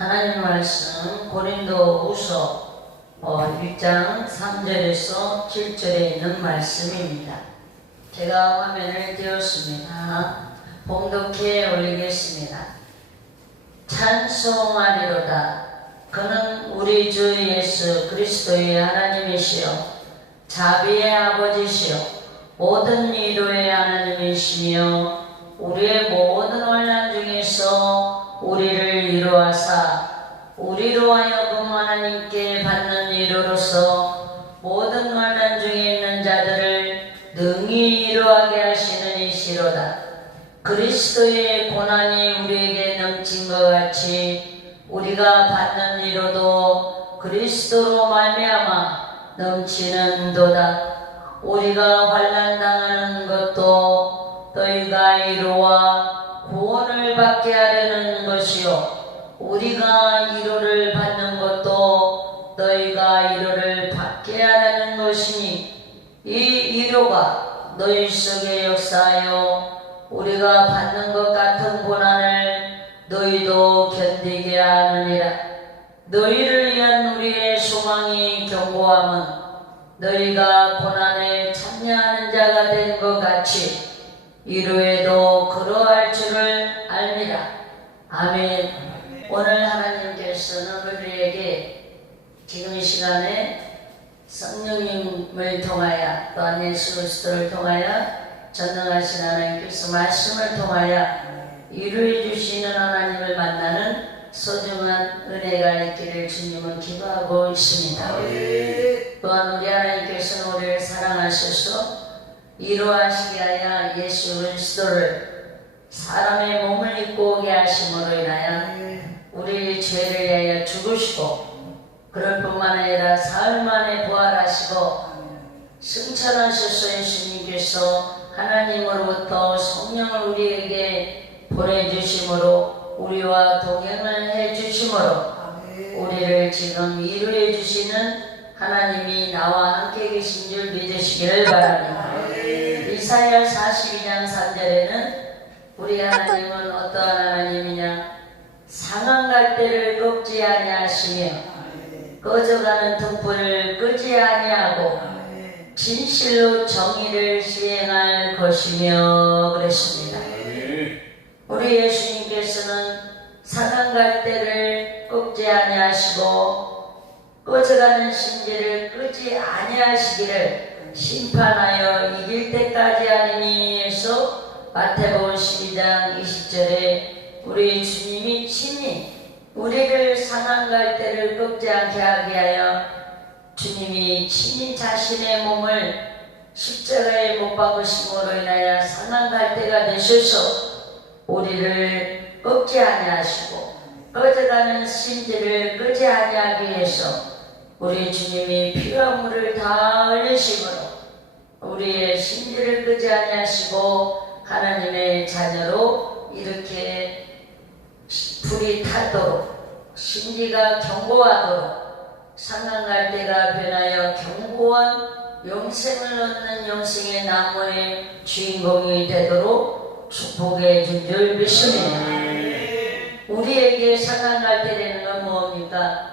하나님 말씀 고린도후서 1장 3절에서 7절에 있는 말씀입니다. 제가 화면을 띄웠습니다. 봉독해 올리겠습니다. 찬송하리로다. 그는 우리 주 예수 그리스도의 하나님이시여 자비의 아버지시여 모든 위로의 하나님이시며 우리의 모든 환난 중에서 우리를 위로하사 우리로 하여금 하나님께 받는 위로로서 모든 환난 중에 있는 자들을 능히 위로하게 하시는 이시로다. 그리스도의 고난이 우리에게 넘친 것 같이 우리가 받는 위로도 그리스도로 말미암아 넘치는도다. 우리가 환난 당하는 것도 너희가 위로와 구원을 받게 하려는 것이요 우리가 위로를 받는 것도 너희가 위로를 받게 하려는 것이니 이 위로가 너희 속에 역사하여 우리가 받는 것 같은 고난을 너희도 견디게 하느니라. 너희를 위한 우리의 소망이 견고함은 너희가 고난에 참여하는 자가 된 것 같이 위로에도 그러할 줄을 압니다. 아멘. 오늘 하나님께서는 우리에게 지금 이 시간에 성령님을 통하여 또한 예수 그리스도를 통하여 전능하신 하나님께서 말씀을 통하여 위로해 주시는 하나님을 만나는 소중한 은혜가 있기를 주님은 기도하고 있습니다. 또한 우리 하나님께서는 우리를 사랑하셔서 위로하시게 하여 예수 그리스도를 사람의 몸을 입고 오게 하심으로 인하여 우리 죄를 위하여 죽으시고 그럴 뿐만 아니라 사흘 만에 부활하시고 승천하셔서 예수님께서 하나님으로부터 성령을 우리에게 보내주심으로 우리와 동행을 해주심으로 우리를 지금 위로해 주시는 하나님이 나와 함께 계신 줄 믿으시기를 바랍니다. 이사야 42장 3절에는 우리 하나님은 어떠한 하나님이냐 상한 갈대를 꺾지 아니하시며 꺼져가는 등불을 끄지 아니하고 진실로 정의를 시행할 것이며 그랬습니다. 우리 예수님께서는 상한 갈대를 꺾지 아니하시고 꺼져가는 심지를 끄지 아니하시기를 심판하여 이길 때까지 하리니 해서 마태복음 12장 20절에 우리 주님이 친히 우리를 상한 갈대를 꺾지 않게 하게 하여 주님이 친히 자신의 몸을 십자가에 못 박으심으로 인하여 상한 갈대가 되셔서 우리를 꺾지 아니하시고 꺼져가는 심지를 끄지 아니하기 위해서 우리 주님이 피와 물을 다 흘리심으로 우리의 심지를 끄지 아니하시고 하나님의 자녀로 이렇게 불이 타도록 심지가 견고하도록 상한 갈대가 변하여 견고한 영생을 얻는 영생의 나무의 주인공이 되도록 축복해 준 줄 믿습니다. 우리에게 상한 갈대라는 건 뭡니까?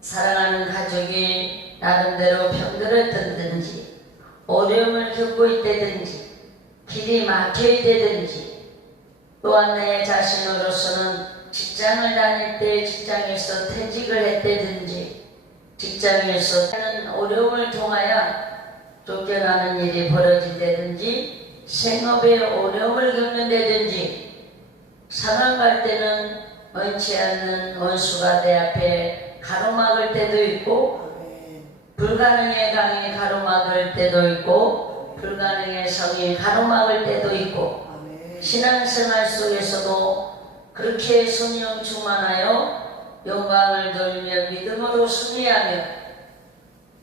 사랑하는 가족이 나름대로 병들어 있다든지 어려움을 겪고 있다든지 길이 막혀 있다든지 또한 내 자신으로서는 직장을 다닐 때 직장에서 퇴직을 했다든지 직장에서 하는 어려움을 통하여 쫓겨나는 일이 벌어진다든지 생업에 어려움을 겪는다든지 상한 갈대는 원치 않는 원수가 내 앞에 가로막을 때도 있고 불가능의 강이 가로막을 때도 있고 불가능의 성이 가로막을 때도 있고 신앙생활 속에서도 그렇게 성령 충만하여 영광을 돌리며 믿음으로 승리하며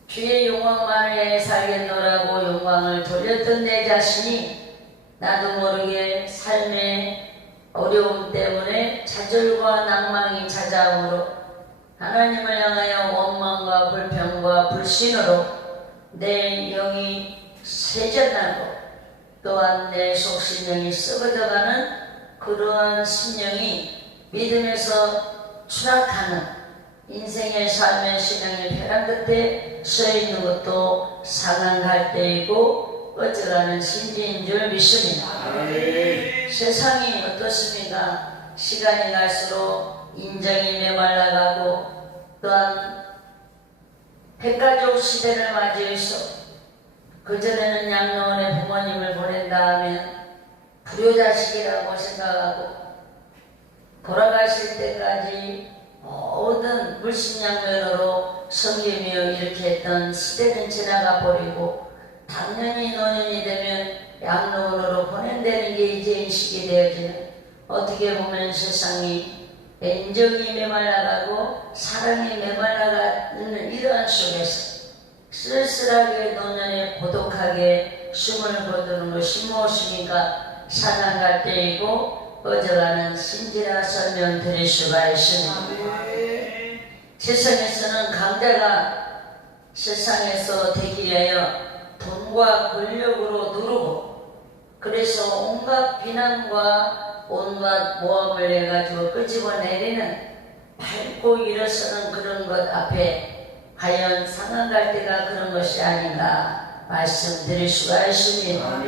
주의 영광만을 살겠노라고 영광을 돌렸던 내 자신이 나도 모르게 삶의 어려움 때문에 좌절과 낭망이 찾아오므로 하나님을 향하여 원망과 불평과 불신으로 내 영이 세져나고 또한 내 속신령이 썩어져가는 그러한 심령이 믿음에서 추락하는 인생의 삶의 신앙의 벼랑 끝에 서 있는 것도 상한 갈대이고 꺼져가는 신지인 줄 믿습니다. 세상이 어떻습니까? 시간이 갈수록 인정이 메말라가고 또한 핵가족 시대를 맞이해서 그전에는 양로원에 부모님을 보낸다 하면 불효자식이라고 생각하고 돌아가실 때까지 모든 물심양면으로 섬기며 이렇게 했던 시대는 지나가 버리고 당연히 노년이 되면 양로원으로 보낸다는 게 이제 인식이 되어지는, 어떻게 보면 세상이 인정이 메말라가고 사랑이 메말라가는 이러한 속에서 쓸쓸하게 노년에 고독하게 숨을 거두는 것이 무엇입니까? 상한 갈대이고 꺼져가는 신지라 설명드릴 수가 있습니다. 세상에서는 강자가 세상에서 되기 위하여 돈과 권력으로 누르고, 그래서 온갖 비난과 온갖 모함을 해가지고 끄집어내리는 밝고 일어서는 그런 것 앞에 과연 상한 갈대가 그런 것이 아닌가 말씀드릴 수가 있습니다.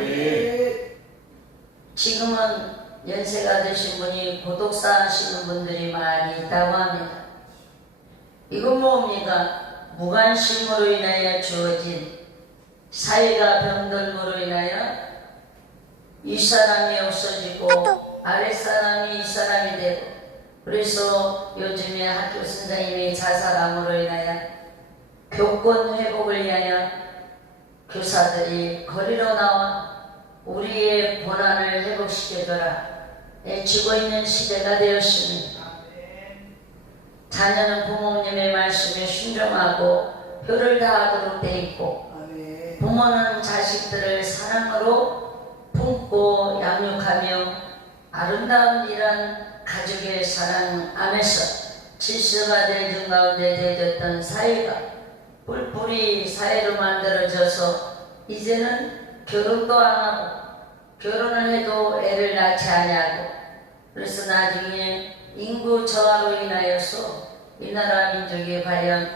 지금은 연세가 드신 분이 고독사 하시는 분들이 많이 있다고 합니다. 이건 뭡니까? 무관심으로 인하여 주어진 사회가 병들므로 인하여 이 사람이 없어지고 아랫사람이 이 사람이 되고, 그래서 요즘에 학교 선생님이 자살함으로 인하여 교권 회복을 위하여 교사들이 거리로 나와 우리의 권한을 회복시켜줘라 애치고 있는 시대가 되었습니다. 자녀는 부모님의 말씀에 순종하고 효를 다하도록 되어 있고, 부모는 자식들을 사랑으로 품고 양육하며 아름다운 이런 가족의 사랑 안에서 질서가 대중 가운데 되어졌던 사회가 뿔뿔이 사회로 만들어져서 이제는 결혼도 안 하고 결혼을 해도 애를 낳지 않냐고, 그래서 나중에 인구 저하로 인하여서 이 나라 민족이 과연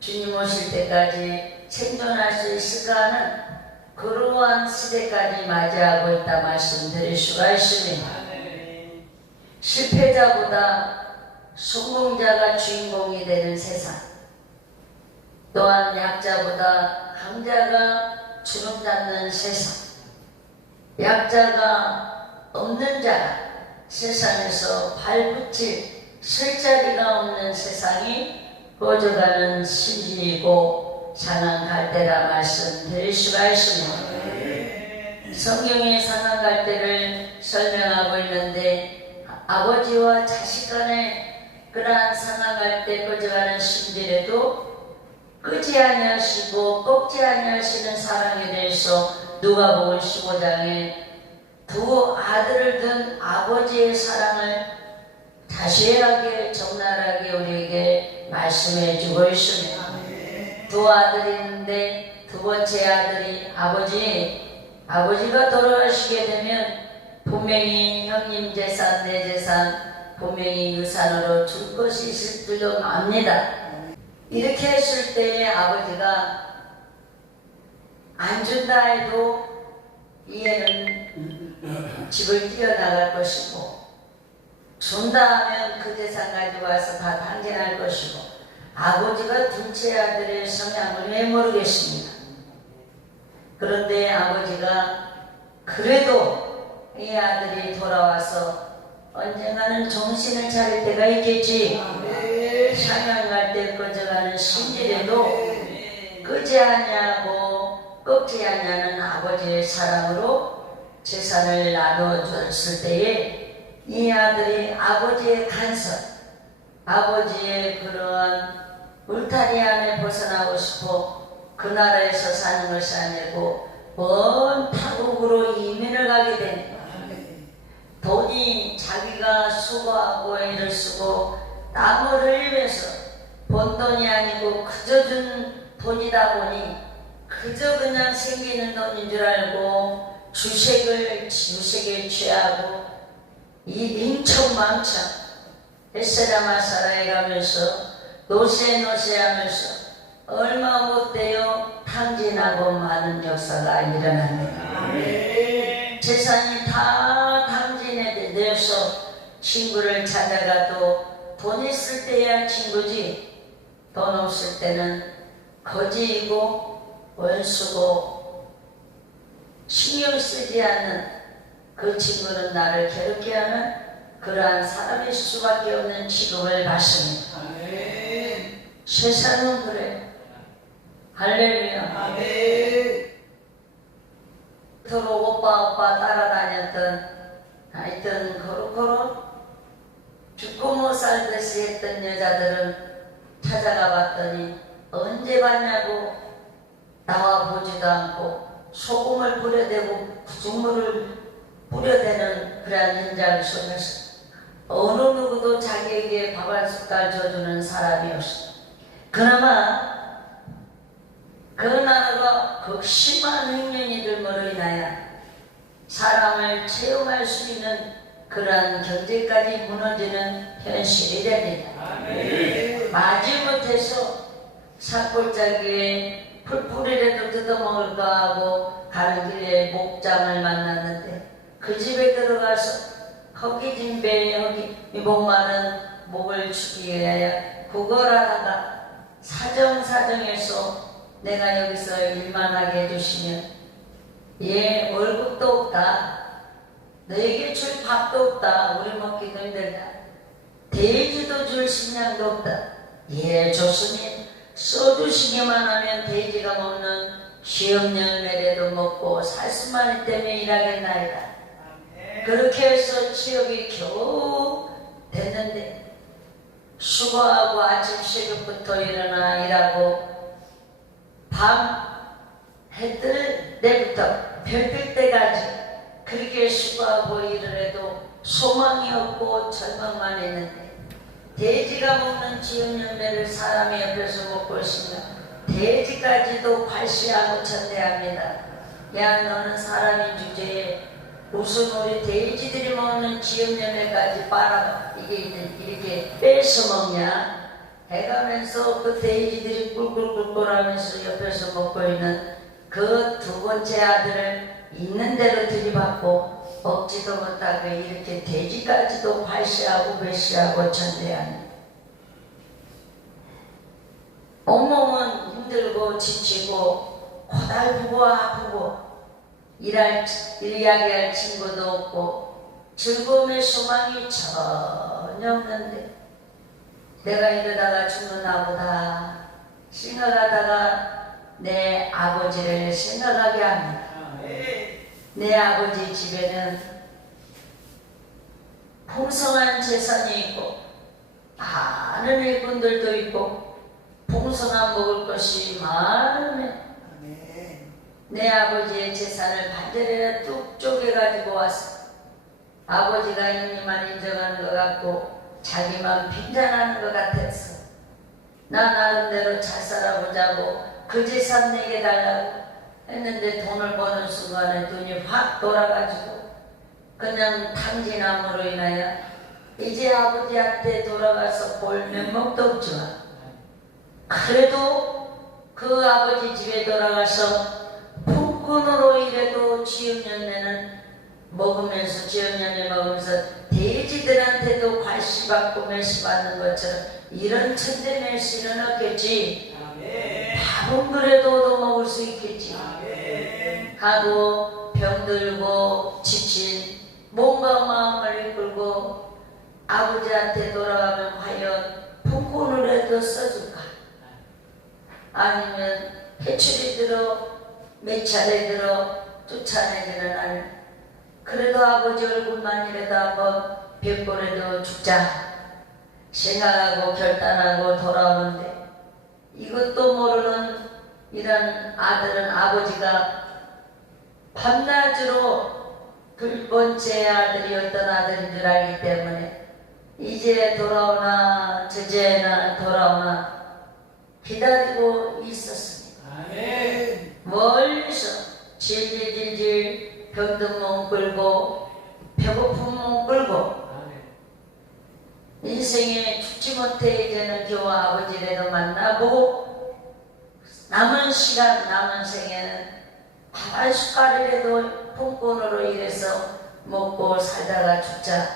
주님 오실 때까지 생존할 수 있을까 하는 그러한 시대까지 맞이하고 있다 말씀드릴 수가 있습니다. 실패자보다 성공자가 주인공이 되는 세상, 또한 약자보다 강자가 주름 잡는 세상, 약자가 없는 자가 세상에서 발붙일 설 자리가 없는 세상이 꺼져가는 신진이고 상한 갈대라 말씀드릴 수가 있습니다. 성경의 상한 갈대를 설명하고 있는데 아버지와 자식 간의 그러한 상한 갈대 꺼져가는 신진에도 끄지 아니하시고 꺾지 아니하시는 사랑에 대해서 누가복음 15장에 두 아들을 둔 아버지의 사랑을 자세하게 적나라하게 우리에게 말씀해 주고 있습니다. 두 아들이 있는데 두 번째 아들이 아버지가 돌아가시게 되면 분명히 형님 재산 내 재산 분명히 유산으로 줄 것이 있을 줄로 압니다. 이렇게 했을 때 아버지가 안 준다 해도 이해는 집을 뛰어나갈 것이고, 준다 하면 그 재산 가지고 와서 다 당진할 것이고, 아버지가 둘째 아들의 성향을 왜 모르겠습니다. 그런데 아버지가 그래도 이 아들이 돌아와서 언젠가는 정신을 차릴 때가 있겠지, 사냥 갈 때 꺼져가는 신지에도 끄지 않냐고 꺾지 않냐는 아버지의 사랑으로 재산을 나눠줬을 때에 이 아들이 아버지의 간섭, 아버지의 그러한 울타리 안에 벗어나고 싶어 그 나라에서 사는 것이 아니고 먼 타국으로 이민을 가게 됩니다. 돈이 자기가 수고하고 애를 쓰고 땀을 흘리면서 번 돈이 아니고 그저 준 돈이다 보니 그저 그냥 생기는 돈인 줄 알고 주색에 취하고 이 민청망청 에세라마사라에 가면서 노세노세하면서 얼마 못되어 탕진하고 많은 역사가 일어납니다. 재산이 다 탕진에 되어서 친구를 찾아가도 돈 있을 때야 친구지, 돈 없을 때는 거지이고 원수고 신경 쓰지 않는 그 친구는 나를 괴롭게 하는 그러한 사람일 수밖에 없는 취급을 받습니다. 세상은 그래. 할렐루야. 서로 오빠 따라다녔던, 하여튼 그런 죽고 못 살듯이 했던 여자들은 찾아가 봤더니 언제 봤냐고 나와 보지도 않고 소금을 뿌려대고 구중물을 뿌려대는 그러한 현장 속에서 어느 누구도 자기에게 밥 한 숟갈 줘주는 사람이 없어. 그나마 그 나라가 극심한 횡령이들로 인하여 사람을 채용할 수 있는 그러한 경제까지 무너지는 현실이 됩니다. 마지못해서 산골짜기에 풀뿌리라도 뜯어먹을까 하고 가는 길에 목장을 만났는데 그 집에 들어가서 허기진 배에 목 많은 목을 죽이기 위하여 구걸하다가 사정사정해서 내가 여기서 일만 하게 해주시면 얘 월급도 없다, 너에게 줄 밥도 없다, 우리 먹기도 힘들다, 돼지도 줄 식량도 없다, 예 좋으니 써주시기만 하면 돼지가 먹는 취업열매라도 먹고 살 수만 있다면 일하겠나이다. 그렇게 해서 취업이 겨우 됐는데 수고하고 아침 새벽부터 일어나 일하고 밤 해 뜰 때부터 별 뜰 때까지 그렇게 수고하고 일을 해도 소망이 없고 절망만 했는데 돼지가 먹는 지은열매를 사람이 옆에서 먹고 있으면 돼지까지도 발시하고 천대합니다. 야 너는 사람인 주제에 무슨 우리 돼지들이 먹는 지은열매까지 빨아 이렇게 뺏어 먹냐 해가면서 그 돼지들이 꿀꿀꿀꿀 하면서 옆에서 먹고 있는 그 두 번째 아들을 있는 대로 들이받고 먹지도 못하고 이렇게 돼지까지도 발시하고 배시하고 천대합니다. 온몸은 힘들고 지치고 고달프고 아프고 이야기할 친구도 없고 즐거움의 소망이 전혀 없는데 내가 이러다가 죽는나 보다 생각하다가 내 아버지를 생각하게 합니다. 내 아버지 집에는 풍성한 재산이 있고 많은 일꾼들도 있고 풍성한 먹을 것이 많으네. 내 아버지의 재산을 반절이나 뚝 쪼개가지고 왔어. 아버지가 형님만 인정하는 것 같고 자기만 빈잔하는 것 같았어. 나 나름대로 잘 살아보자고 그 재산 내게 달라고 했는데 돈을 버는 순간에 눈이 확 돌아가지고 그냥 탕진함으로 인하여 이제 아버지한테 돌아가서 볼 면목도 없지만 그래도 그 아버지 집에 돌아가서 품꾼으로 일해도 지음열매는 먹으면서 지음열매 먹으면서 돼지들한테도 관심받고 멸시받는 것처럼 이런 천대 멸시는 없겠지. 밥은 그래도 얻어먹을 수 있겠지 하고 병들고 지친 몸과 마음을 이끌고 아버지한테 돌아가면 과연 품꾼을 해도 써줄까? 아니면 해출이 들어 몇 차례 들어 쫓아내지는 않을 그래도 아버지 얼굴만이라도 한번 뵙고라도 죽자 생각하고 결단하고 돌아오는데 이것도 모르는 이런 아들은 아버지가 밤낮으로 두 번째 아들이 어떤 아들인 줄 알기 때문에 이제 돌아오나 저제나 돌아오나 기다리고 있었습니다. 멀리서 질질질질 병든 몸 끌고 배고픈 몸 끌고 인생에 죽지 못해 이제는 겨우 아버지라도 만나고 남은 시간 남은 생에는 밥 한 숟갈이라도 폰돈으로 일해서 먹고 살다가 죽자.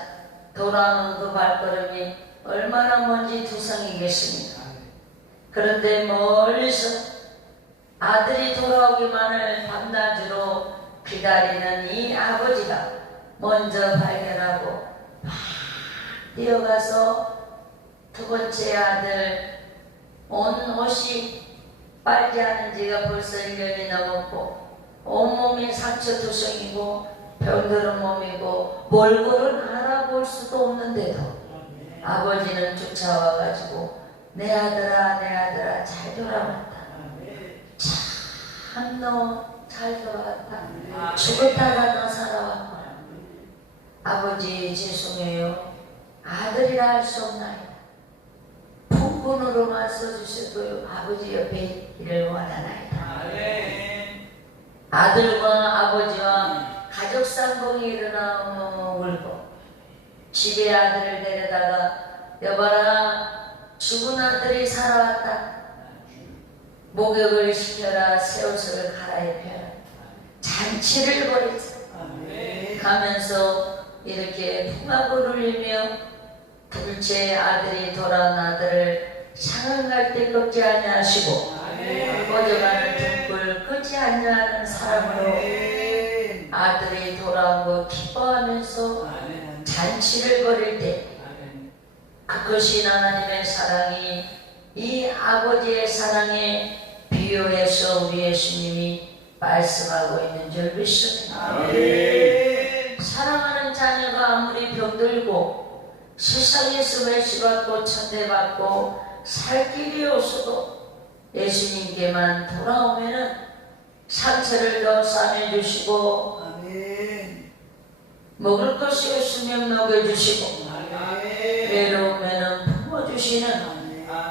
돌아오는 그 발걸음이 얼마나 먼지 두성이겠습니까? 그런데 멀리서 아들이 돌아오기만을 밤낮으로 기다리는 이 아버지가 먼저 발견하고 막 뛰어가서 두 번째 아들 온 옷이 빨지 않은 지가 벌써 1년이 넘었고 온몸이 상처 투성이고 병들은 몸이고 몰골은 알아볼 수도 없는데도 아버지는 쫓아와가지고 내 아들아 잘 돌아왔다. 참 너 잘 돌아왔다. 죽었다가 너 살아왔구나. 아버지 죄송해요. 아들이라 할 수 없나이다. 풍분으로만 써주셔도 아버지 옆에 있기를 원하나이다. 아들과 아버지와 가족 상봉이 일어나 울고 집에 아들을 데려다가 여봐라 죽은 아들이 살아왔다. 목욕을 시켜라. 새 옷을 갈아입혀라. 잔치를 벌이자. 가면서 이렇게 풍악을 울리며 둘째 아들이 돌아온 아들을 상을 때 꺾지 아니하시고 꺼져가는 등불 끄지 아니하는 사랑으로 아들이 돌아온 거 기뻐하면서 잔치를 벌일 때 그것이 하나님의 사랑이 이 아버지의 사랑에 비유해서 우리 예수님이 말씀하고 있는 줄 믿습니다. 사랑하는 자녀가 아무리 병들고 세상에서 외식받고 천대받고 살 길이 없어도 예수님께만 돌아오면은 상처를 더 싸매주시고 먹을 것이 없으면 먹여주시고 외로우면은 품어주시는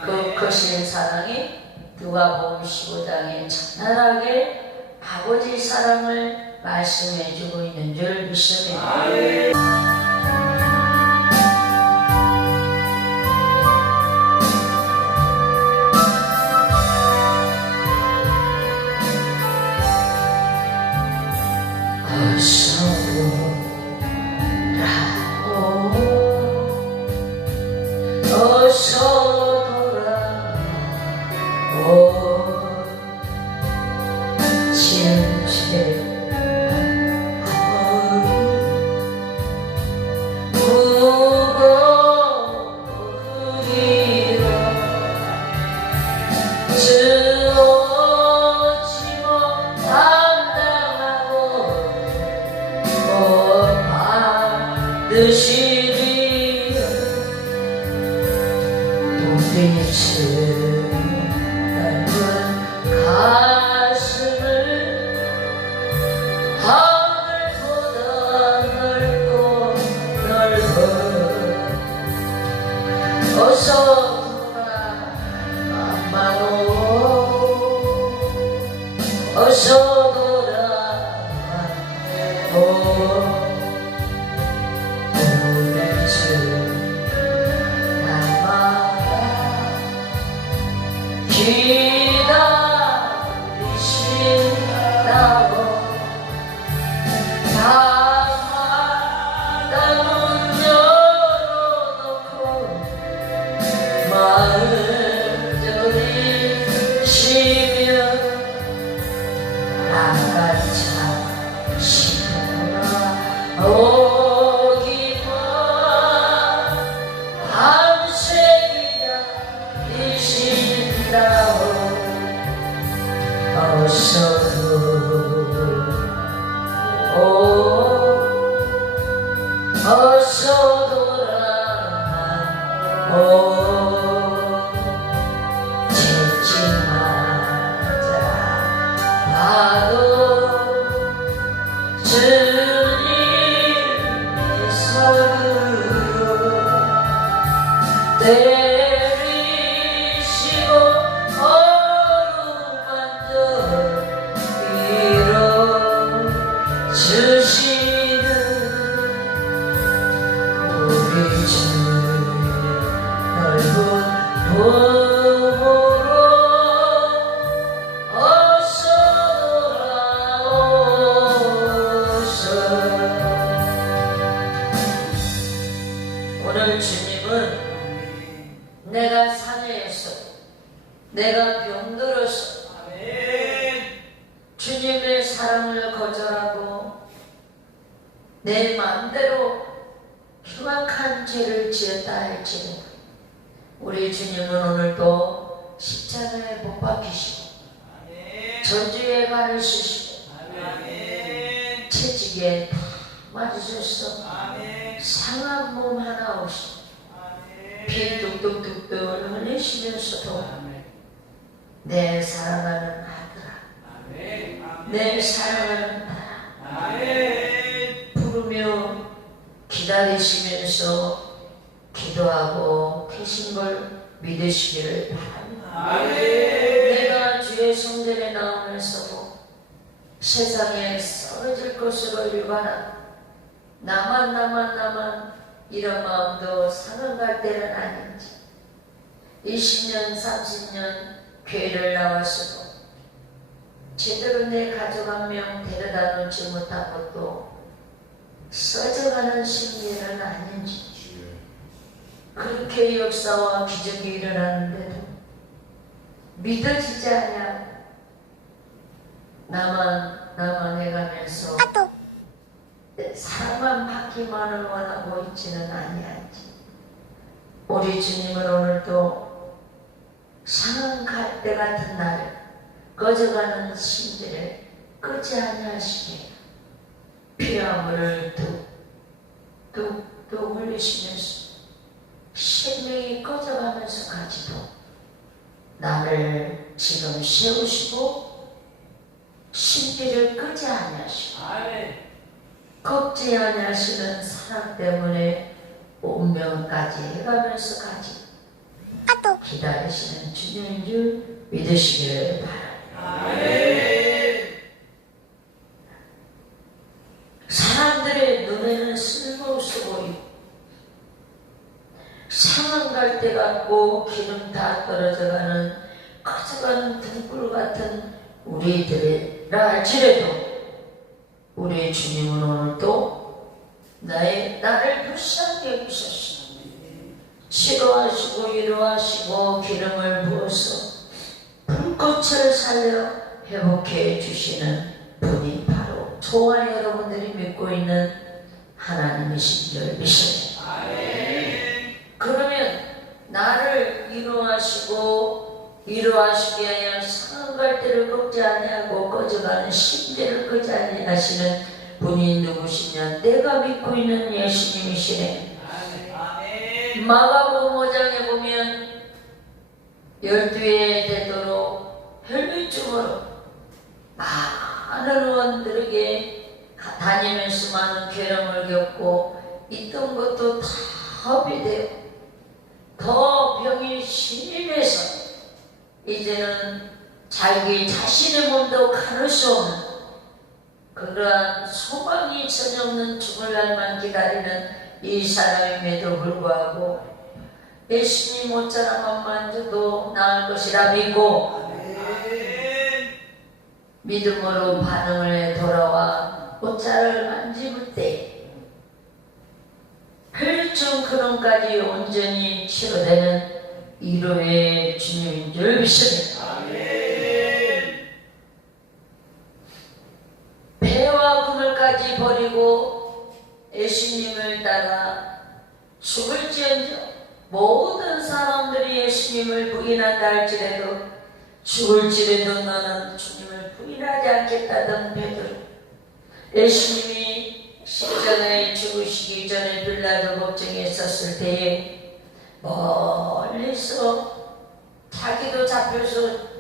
그 거신 사랑이 누가복음 15장에 적나라하게 아버지 사랑을 말씀해주고 있는 줄 믿습니다. 어서 오라오 어서 돌아오 지은채 드시리 눈빛을 닮은 가슴을 하늘보다 넓고 넓어 어서 돌아 마마로 어서 돌아 기다리신다고 다마다 문 열어놓고 마음 졸이시며 나같이 시구나 오기만 밤새 기다리신다고 어서 어서 돌아오 품으로 어서 돌아오소. 오늘 주님은 내가 산에서 내가 병들어서 주님의 사랑을 거절하고 내 마음대로 흉악한 죄를 지었다 할지라도 우리 주님은 오늘도 십자가에 못 박히시고 저주의 관을 쓰시고 채찍에 다 맞으셔서 상한 몸 하나 없이 피 뚝뚝뚝뚝 흘리시면서도 내 사랑하는 아들아, 내 사랑하는 딸아 부르며 기다리시면서 기도하고 계신 걸 믿으시기를 바랍니다. 내가 주의 성전에 나오면서도 세상에 썩어질 것으로 일관한 나만 이런 마음도 상응할 때는 아닌지 20년 30년 교회를 나왔어도 제대로 내 가족 한 명 데려다 놓지 못한 것도 써져가는 심리는 아닌지 그렇게 역사와 기적이 일어나는데도 믿어지지 않냐 나만 해가면서 사랑만 받기만을 원하고 있지는 아니한지 우리 주님은 오늘도 상한 갈대 같은 나를 꺼져가는 심지를 끄지 아니하시게 피눈물을 뚝뚝뚝 흘리시면서 생명이 꺼져가면서까지도 나를 지금 세우시고 심지를 끄지 아니하시고 꺾지 아니하시는 사랑 때문에 운명까지 해가면서까지 기다리시는 주님인 줄 믿으시기를 바랍니다. 사람들의 눈에는 쓸모없어 보이고 상한 갈대 같고 기름 다 떨어져가는 커져가는 등불 같은 우리들이라 할지라도 우리 주님은 오늘도 나를 불쌍히 여기셨습니다. 치료하시고 위로하시고 기름을 부어서 불꽃을 살려 회복해 주시는 분이 바로 저와 여러분들이 믿고 있는 하나님이신 줄 믿습니다. 그러면 나를 위로하시기 위하여 상한 갈대를 꺾지 아니하고 꺼져가는 심지를 끄지 아니하시는 분이 누구시냐? 내가 믿고 있는 예수님이시네. 마가복음 5장에 보면 12해 되도록 혈류증으로 많은 의원들에게 다니면서 많은 괴로움을 겪고 있던 것도 다 합이 되고 더 병이 심해서 이제는 자기 자신의 몸도 가눌 수 없는 그러한 소망이 전혀 없는 죽을 날만 기다리는 이 사람임에도 불구하고 예수님 옷자락만 만져도 나을 것이라 믿고 믿음으로 반응을 해 돌아와 옷자락을 만집을 때 혈증 근원까지 온전히 치료되는 위로의 주님인 줄 믿습니다. 배와 그물까지 버리고 예수님을 따라 죽을지언정 모든 사람들이 예수님을 부인한다 할지라도 죽을지라도 너는 주님을 부인하지 않겠다던 베드로 예수님이 십자가에 죽으시기 전에 빌라도 법정에 있었을 때에 멀리서 자기도 잡혀서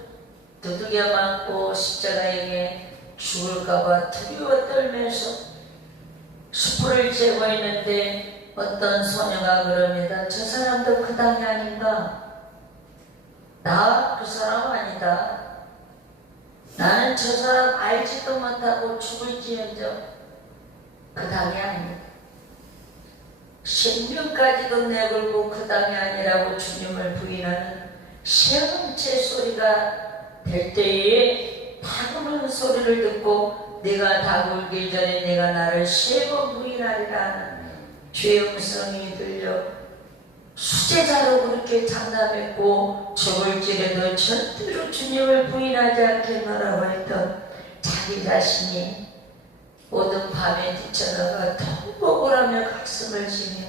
두들겨 맞고 십자가에게 죽을까봐 두려워 떨면서 수포를 재고 있는데 어떤 소녀가 그럽니다. 저 사람도 그 당이 아닌가? 나 그 사람 아니다. 나는 저 사람 알지도 못하고 죽을지언정 그 당이 아닙니다. 생명까지도 내걸고 그 땅이 아니라고 주님을 부인하는 세 번째 소리가 될 때에 다그는 소리를 듣고 내가 다굴기 전에 내가 나를 세 번 부인하리라 하는 주의 음성이 들려 수제자로 그렇게 장담했고 죽을지라도 절대로 주님을 부인하지 않겠노라고 했던 자기 자신이 모든 밤에 뛰쳐나가 통곡을 하며 가슴을 치며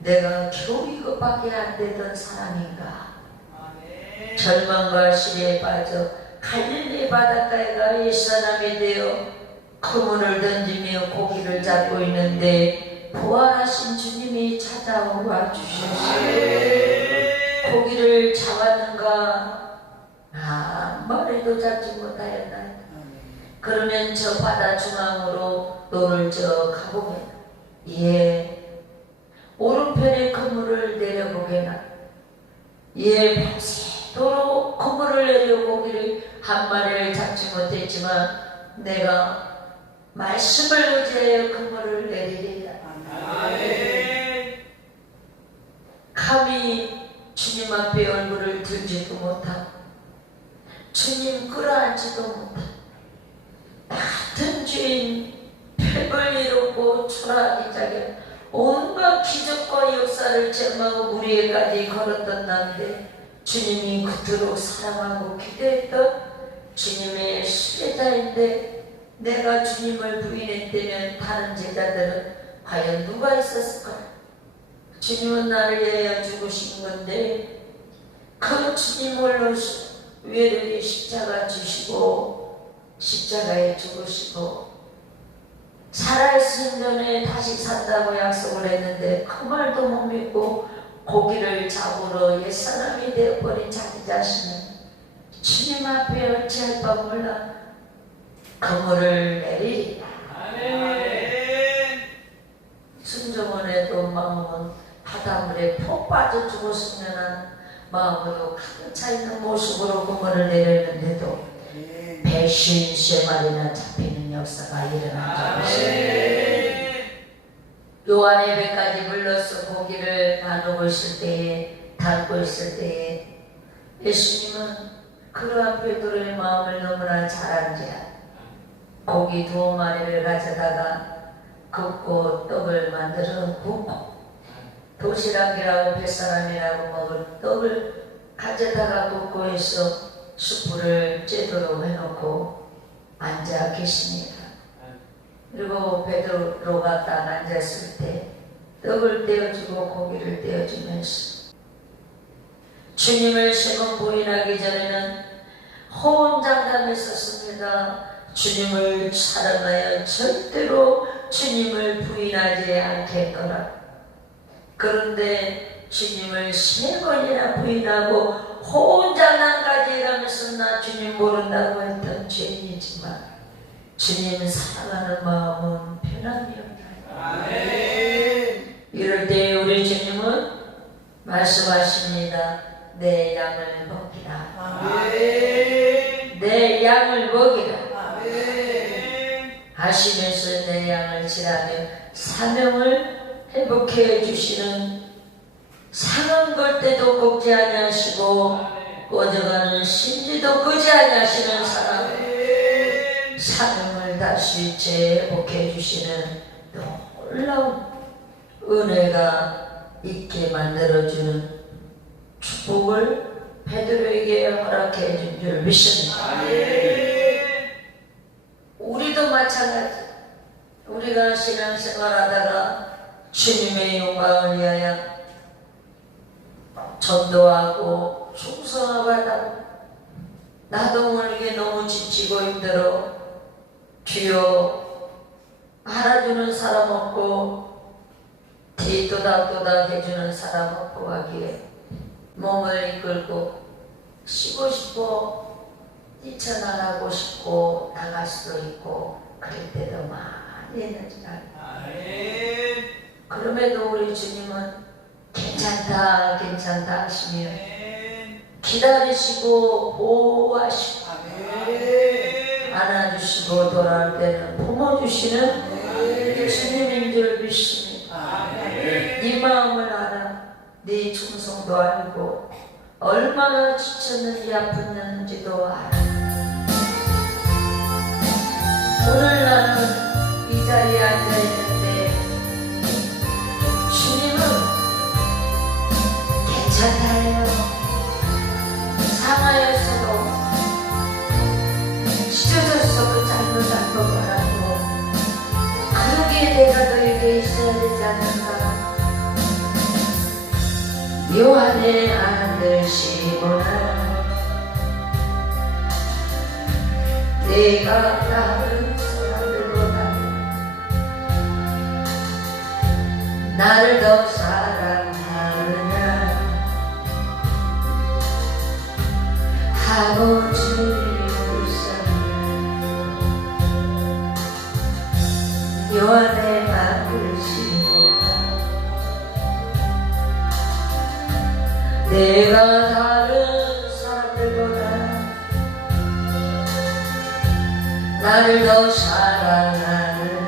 내가 겨우 이것밖에 안 되던 사람인가. 절망과 시리에 빠져 갈릴리 바닷가에 가 옛사람이 되어 그물을 던지며 고기를 잡고 있는데 부활하신 주님이 찾아와 주셨어요. 고기를 잡았는가? 머리도 잡지 못하였나이다. 그러면 저 바다 중앙으로 너를 가보게나. 예, 오른편에 그물을 내려보게나. 예, 밤새도록 그물을 내려 고기를 한 마리를 잡지 못했지만 내가 말씀을 의지하여 그물을 내리리라. 감히 주님 앞에 얼굴을 들지도 못하고 주님 끌어안지도 못하고 같은 죄인 폐벌 이루고 초라하기 작게 온갖 기적과 역사를 체험하고 무리에까지 걸었던 나인데 주님이 그토록 사랑하고 기대했던 주님의 수제자인데 내가 주님을 부인했다면 다른 제자들은 과연 누가 있었을까? 주님은 나를 위하여 죽으신 건데 그 주님 홀로 외로이 십자가 지시고 십자가에 죽으시고 살아있는 전에 다시 산다고 약속을 했는데 그 말도 못 믿고 고기를 잡으러 옛사람이 되어버린 자기 자신은 주님 앞에 어찌할 바 몰라 그물을 내리리. 순종원에도 마음은 바닷물에 폭 빠져 죽었으면 하는 마음으로 가득 차있는 모습으로 그물을 내렸는데도 배 53마리나 잡히는 역사가 일어난 것입니다. 요한의 배까지 물러서 고기를 나누고 있을 때에 담고 있을 때에 예수님은 그러한 베드로의 마음을 너무나 잘 알지라 고기 2마리를 가져다가 굽고 떡을 만들어 굽고 도시락이라고 뱃사람이라고 먹을 떡을 가져다가 굽고 해서 숯불을 쬐도록 해놓고 앉아 계십니다. 그리고 베드로가 딱 앉았을 때 떡을 떼어주고 고기를 떼어주면서 주님을 세 번 부인하기 전에는 호언장담했었습니다. 주님을 사랑하여 절대로 주님을 부인하지 않겠노라. 그런데 주님을 3번이나 부인하고 호언장담까지 해가면서 나 주님 모른다고 했던 죄인이지만 주님 사랑하는 마음은 변함이 없나요? 이럴 때 우리 주님은 말씀하십니다. 내 양을 먹이라. 내 양을 먹이라. 하시면서 내 양을 지라며 사명을 회복해 주시는 상한 걸 때도 걷지 아니하시고 꺼져가는 심지도 끄지 아니하시는 사람 사명을 다시 재회복해 주시는 놀라운 은혜가 있게 만들어주는 축복을 베드로에게 허락해 준 줄 믿습니다. 우리도 마찬가지. 우리가 신앙생활하다가 주님의 영광을 위하여 전도하고 충성하고 하다 나도 모르게 너무 지치고 힘들어 주여 알아주는 사람 없고 뒤도닥도닥 해주는 사람 없고 하기에 몸을 이끌고 쉬고 싶고 뛰쳐나가고 싶고 나갈 수도 있고 그럴 때도 많이 있는지 그럼에도 우리 주님은 괜찮다 괜찮다 하시며 기다리시고 보호하시고 안아주시고 돌아올 때는 품어주시는 주님인 줄 믿습니다. 네 마음을 알아. 네 충성도 알고 얼마나 지쳤는지 아팠는지도 알아. 오늘 나는 이 자리에 앉아있는데 주님은 괜찮다요. 상하였어도 찢어졌어도 잘못한 거 말하고 그러기에 내가 너에게 있어야 되지 않는가. 요한의 아들 시몬아, 내가 다른 사람들보다 나를 더 사랑하느냐 하고 주님이 묻었어요. 요한의 아들 시몬아, 내가 다른 사람들보다 나를 더 사랑하느냐.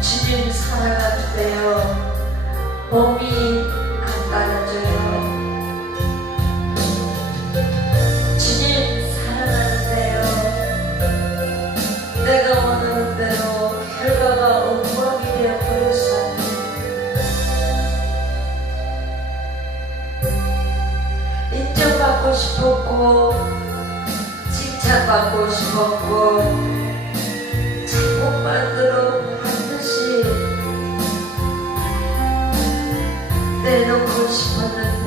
주님 사랑하는데요 몸이 안 따라줘요. 주님 사랑하는데요 내가 원하는 대로 결과가 엉망이 되어버렸어요. 인정받고 싶었고 칭찬받고 싶었고 잘못 만들어 반드시 내놓고 싶었는데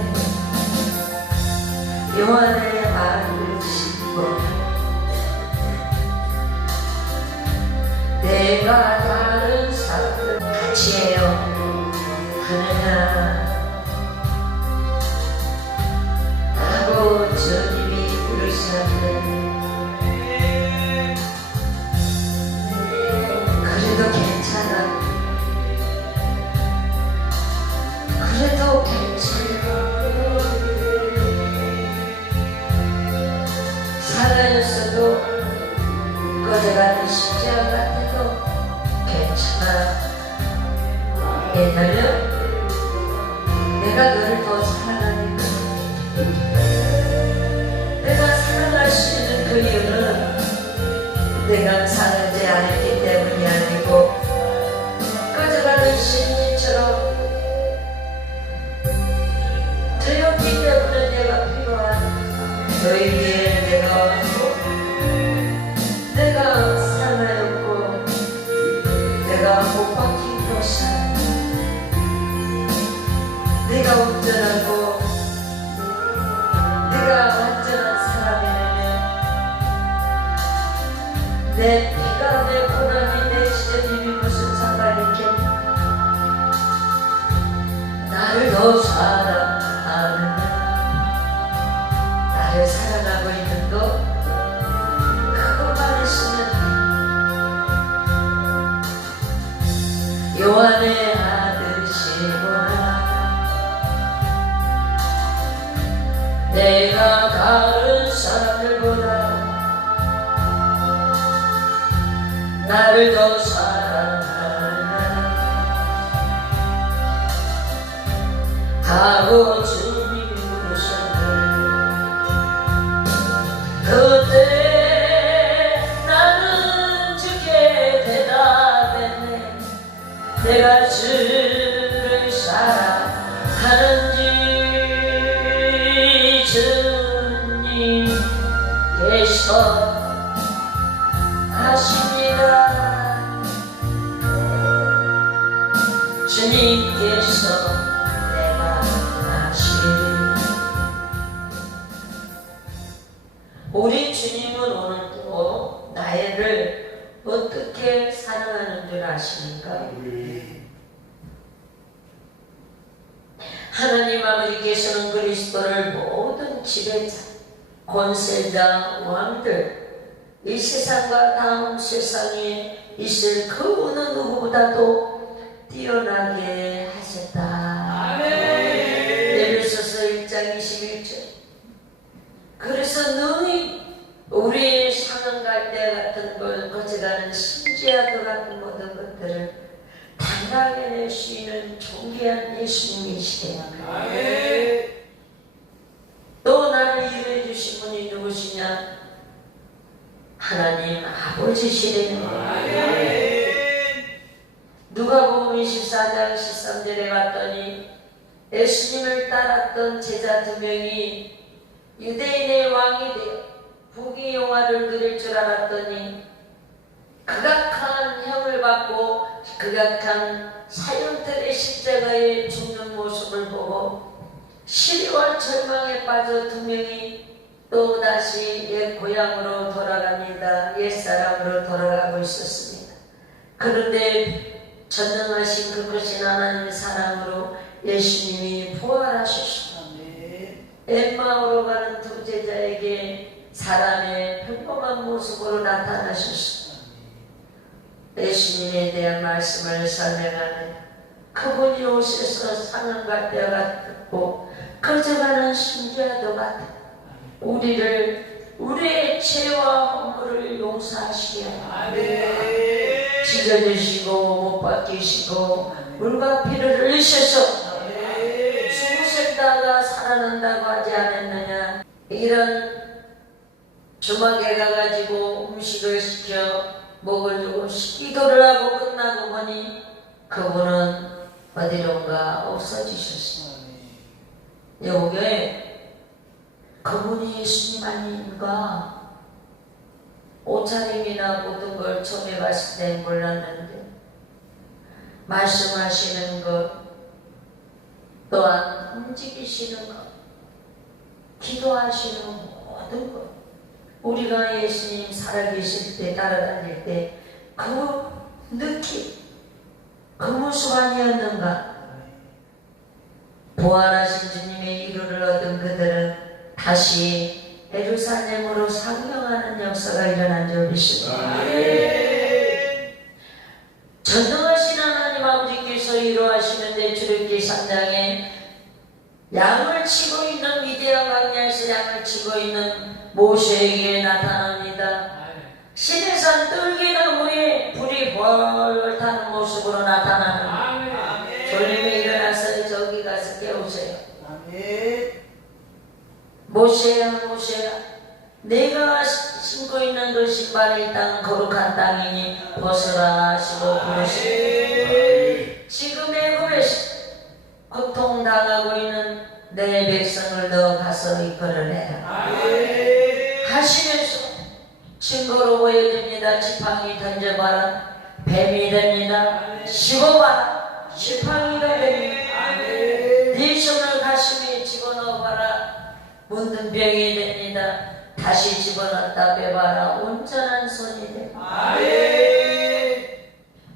요한의 아들 시몬, 내가 다른 사람들 같이 해요 하느냐 하고 주님이 부르셨는데 그래도 괜찮아. 그래도 괜찮아. 살아있어도 꺼져가는 심장 같아도 괜찮아. 왜냐면 내가 너를 더 사랑하니까. 내가 사랑할 수 있는 그 이유는 내가 사는지 않았기 때문이 아니고 꺼져가는 심지처럼 두렵기 때문에 내가 필요한 너에게 내가 왔고 내가 사랑하였고 내가 못 박힌 것은 내가 온전하고 내가 완전한 사람이라면 내 피가 내 고난이 내 시련이 무슨 상관이 있겠냐. 나를 더 사랑하느냐. 나를 사랑하고 있는 거 그것만 있으면 요한의 아들 시몬아, 내가 다른 사람들보다 나를 더 사랑하느냐 하고 주님이 물으셨네. 그때 나는 주께 대답했네. 내가 주를 사랑하는지 주님께서 아십니다. 주님께서 내 마음 아십니다. 우리 주님은 오늘도 나를 어떻게 사랑하는 줄 아십니까? 하나님 아버지께서는 그리스도를 모든 지배자, 권세자, 왕들, 이 세상과 다음 세상에 있을 그 어느 누구보다도 뛰어나게 하셨다. 에베소서 1장 21절. 그래서 능히 우리 상한 갈대 같은 걸 거쳐가는 심지어도 같은 모든 것들을 다 살아낼 수 있는 존귀한 예수님이시대요. 또 나를 이루어 주신 분이 누구시냐? 하나님 아버지시래요. 누가복음 24장 13절에 갔더니 예수님을 따랐던 제자 2명이 유대인의 왕이 되어 부귀영화를 누릴 줄 알았더니 극악한 형을 받고 극악한 사형틀의 십자가에 죽는 모습을 보고 시리와 절망에 빠져 2명이 또 다시 옛 고향으로 돌아갑니다. 옛사람으로 돌아가고 있었습니다. 그런데 전능하신 그 크신 하나님의 사랑으로 예수님이 부활하셨습니다. 엠마오로 가는 2 제자에게 사람의 평범한 모습으로 나타나셨습니다. 예수님에 대한 말씀을 설명하는 그분이 오셔서 상응갈 때와 같고 거저가는 심지어도 같아 우리의 죄와 허물을 용서하시게 찢어주시고 못 박히시고 물과 피를 흘리셔서 죽으셨다가 살아난다고 하지 않았느냐. 이런 주막에 가가지고 음식을 시켜 먹을 주고 기도를 하고 끝나고 보니 그분은 어디론가 없어지셨습니다. 여기에 그분이 예수님 아닌가? 옷차림이나 모든 걸 처음에 봤을 때 몰랐는데 말씀하시는 것 또한 움직이시는 것 기도하시는 모든 것 우리가 예수님 살아계실 때 따라다닐 때 그 느낌 그 모습 아니었는가? 부활하신 주님의 이루를 얻은 그들은 다시 예루살렘으로 상경하는 역사가 일어난 적이 있습니다. 전능하신 하나님 아버지께서 이루하시는데 출애굽기 3장에 양을 치고 있는 미디안 광야에서 양을 치고 있는 모세에게 나타납니다. 시내산 뜰기나무에 불이 벌벌 타는 모습으로 나타나는 졸림에 일어나서 저기 가서 깨우세요. 모세야 모세야 내가 신고 있는 그 신발이 이 땅은 거룩한 땅이니 벗어라 하시고 부르시고 지금 애굽에서 고통당하고 있는 내 백성을 너 가서 이끌어내라 하시면서 증거로 보여줍니다. 지팡이 던져봐라 뱀이 됩니다. 씹어봐라 지팡이가 됩니다. 네 손을 가슴에 집어넣어봐라 문든 병이 됩니다. 다시 집어넣었다 빼봐라 온전한 손이 됩니다.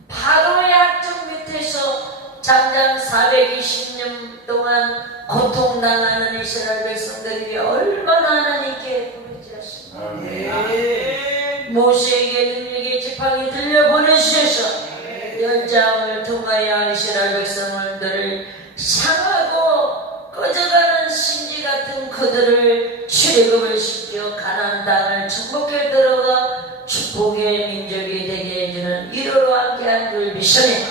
바로의 악정 밑에서 잠잠 420년 동안 고통당하는 이스라엘 백성들이 얼마나 하나님께 부르짖었습니까? 모세에게 능력의 지팡이 들려보내주셔서 연장을 통하여 이스라엘 백성들을 상하고 꺼져가는 심지 같은 그들을 출애굽을 시켜 가나안 땅을 축복해 들어가 축복의 민족이 되게 해주는 이로로 함께한 줄 믿으니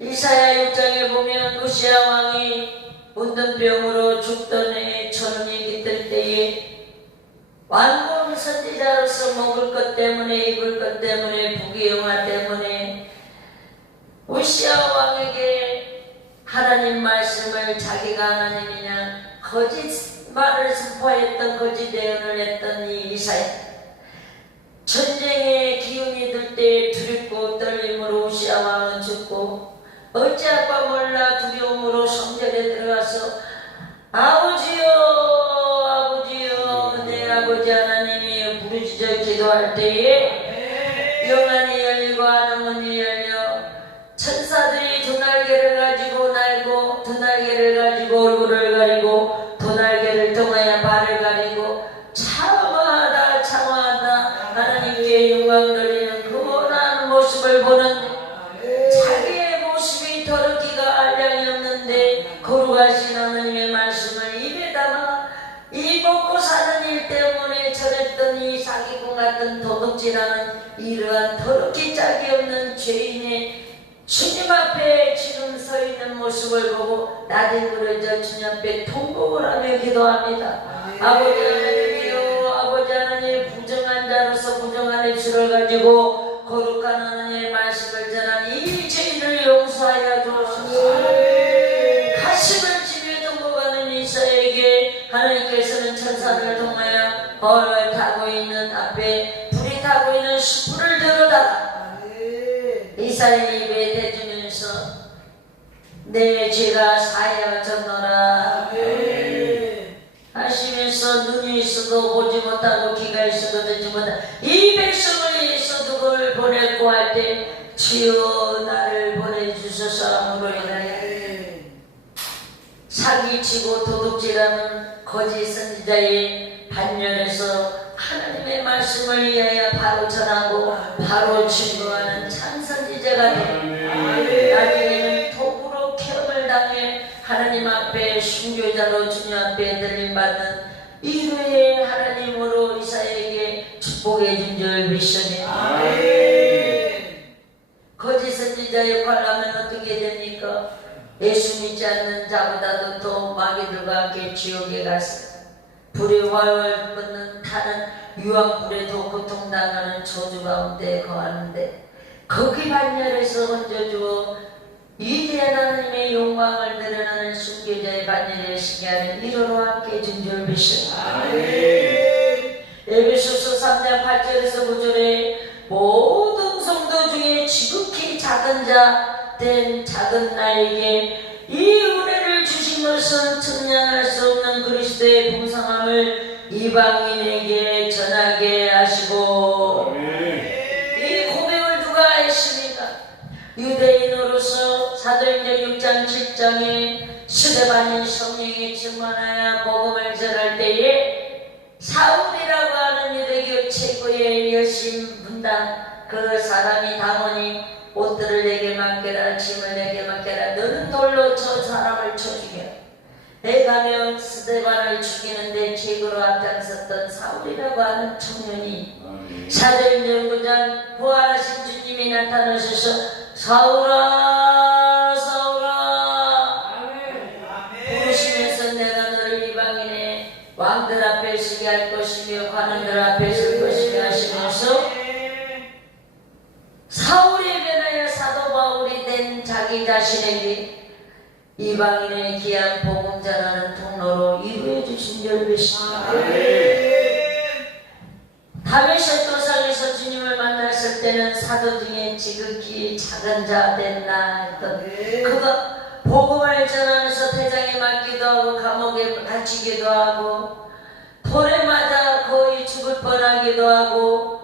이사야 6장에 보면 우시야 왕이 문둥병으로 죽던 해에 천운이 깃들 때에 왕궁 선지자로서 먹을 것 때문에 입을 것 때문에 부귀영화 때문에 우시야 왕에게 하나님 말씀을 자기가 하나님이냐 거짓말을 선포했던 거짓 예언을 했던 이 이사야 전쟁의 기운이 들 때 두렵고 떨림으로 우시야 왕은 죽고 어찌할까 몰라 두려움으로 성전에 들어가서 아버지여 아버지여 내 아버지 하나님이 부르짖어 기도할 때에 영안이 열리고 하늘문이 열려 천사들이 두 날개를 가지고 날고 두 날개를 가지고 얼굴을 가리고 두 날개를 통하여 발을 가리고 참아하다 참아하다 하나님께 영광 돌리는 그 원한 모습을 보는 자기의 모습이 더럽기가 알량이 없는데 거룩하신 하나님의 말씀을 입에 담아 이 먹고 사는 일 때문에 전했던 이 이 사기꾼 같은 도둑질하는 이러한 더럽게 짝이 없는 죄인의 주님 앞에 지금 서 있는 모습을 보고 낮은 무릎 주님 앞에 통곡을 하며 기도합니다. 아버지 하나님이여, 아버지 하나님, 부정한 자로서 부정한 입술을 가지고 거룩한 하나님의 말씀을 전한 이 죄인을 용서하여 주옵소서. 가슴을 지며 통곡하는 이사에게 하나님께서는 천사를 통하여 벌을 타고 있는 앞에 불이 타고 있는 숯불을 들어다가 이사의 입에 대주면서 내 죄가 사하여졌노라 하시면서 눈이 있어도 보지 못하고 귀가 있어도 듣지 못한 이 백성을 위해서 누구를 보낼고 할 때 주여 나를 보내주소서 함으로 인하여 사기치고 도둑질하는 거짓 선지자의 반열에서 하나님의 말씀을 위하여 바로 전하고 바로 증거하는 찬선지자가 되 나중에는 도구로 케험을 당해 하나님 앞에 순교자로 주님 앞에 들림받는 이후에 하나님으로 이사에게 축복해 준 줄 믿습니다. 거짓 선지자 역할하면 어떻게 됩니까? 예수 믿지 않는 자보다도 더 마귀들과 함께 지옥에 갔어요. 불의 활활 뻗는 타는 유황불에도 고통당하는 저주 가운데 거하는데 거기 반열에서 얹어주어 위대한 하나님의 영광을 드러나는 순교자의 반열에 서게 하는 이로로 함께 해준 줄 믿습니다. 에베소서 3장 8절에서 9절에 모든 성도 중에 지극히 작은 자 된 작은 나에게 이 은혜를 주신 것은 측량할 수 없는 그리스도의 풍성함을 이방인에게 전하게 하시고 이 고백을 누가 했습니까? 유대인으로서 사도행전 6장 7장에 스데반이 성령이 충만하여 복음을 전할 때에 사울이라고 하는 유대교 최고의 여신 분당 그 사람이 당원이 옷들을 내게 맡겨라, 짐을 내게 맡겨라, 너는 돌로 저 사람을 쳐 죽여. 내가면 스데반을 죽이는데 제거로 앞장섰던 사울이라고 하는 청년이 사도행전 9장 부활하신 주님이 나타나셔서 사울아 사울아 부르시면서 내가 너를 이방인의 왕들 앞에 서게 할 것이며 관원들 앞에 설 것이며 하시면서 사울에 변하여 사도 바울이 된 자기 자신에게 이방인의 귀한 복음 전하는 통로로 이루어 주신 줄 믿습니다. 다윗의 도상에서 주님을 만났을 때는 사도 중에 지극히 작은 자 됐나 했던 그가 복음을 전하면서 대장에 맞기도 하고 감옥에 갇히기도 하고 돌에 맞아 거의 죽을 뻔하기도 하고